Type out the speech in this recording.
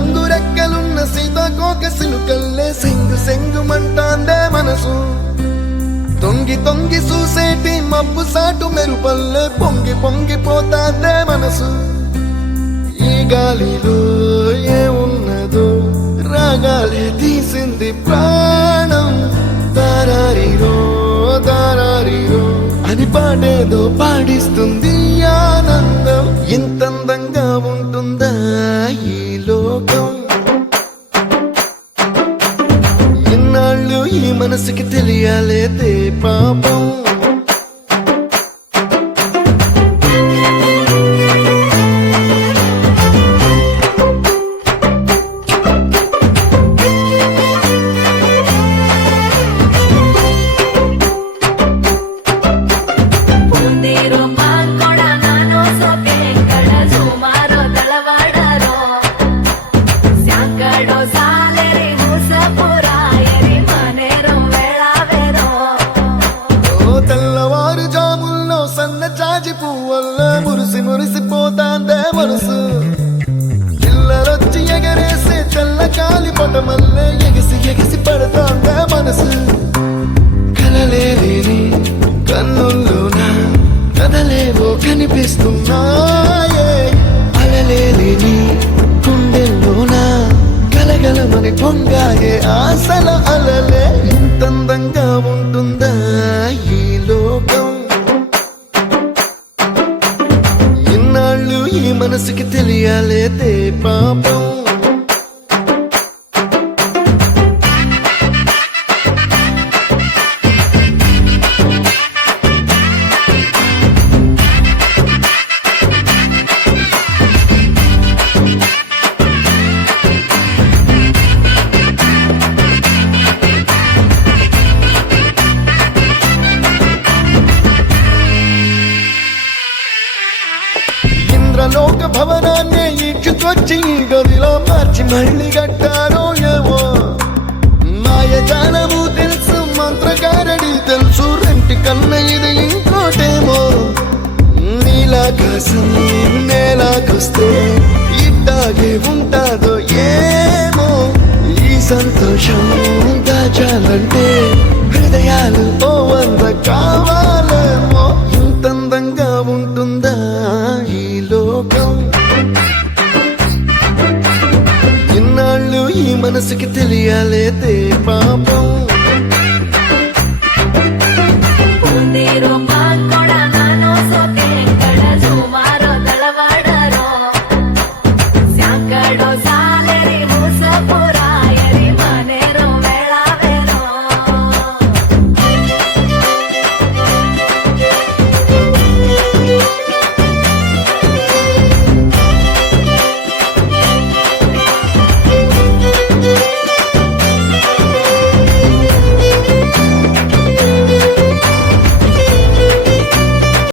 రంగు రెక్కలున్న సీతాకోక సిలుకల్లే సెంగు సెంగుమంటాందే మనసు తొంగి తొంగి చూసేటి మబ్బు సాటు మెరుపల్లే పొంగి పొంగిపోతాందే మనసు ఈ గాలిలో ఏమున్నదో రాగాలే తీసింది ప్రాణం దారారిరో దారారిరో అని పాడేదో పాడిస్తుంది ఆనందం ఇంతందంగా ఉంటుందా ఈ లోకం ఇన్నాళ్ళు ఈ మనసుకి తెలియాలేదే పాపం జాజి పువ్వల్ల మురిసి మురిసిపోతాందే మనసు పిల్లలొచ్చి ఎగరేసే తెల్ల కాలి పటమల్లే ఎగిసి ఎగిసి పడతాందే మనసు కలలేని కన్నుల్లోన కదలేవో కనిపిస్తున్నాయే అలలేని గుండెల్లోన గలగలమని పొంగాయే ఆశల అలలే ఇంతందంగా ఉంటుందా ఈ లోకం ఈ మనసుకి తెలియాలేదే పాపం లోక భవనాన్ని ఈడ్చుకొచ్చి గదిలో మార్చి మళ్ళీ కట్టారో ఏమో మాయజాలము తెలుసు మంత్రకారడి తెలుసు రెంటి కన్న ఇది ఇంకోటేమో నీలాకాశం నేలాకొస్తే ఇట్టాగే ఉంటాదో ఏమో ఈ సంతోషం దాచాలంటే హృదయాలు ఓ వంద కావాలేమో ఇంతందంగా ఉంటుందా ఇన్నాళ్ళు ఈ మనసుకి తెలియాలేదే పాపం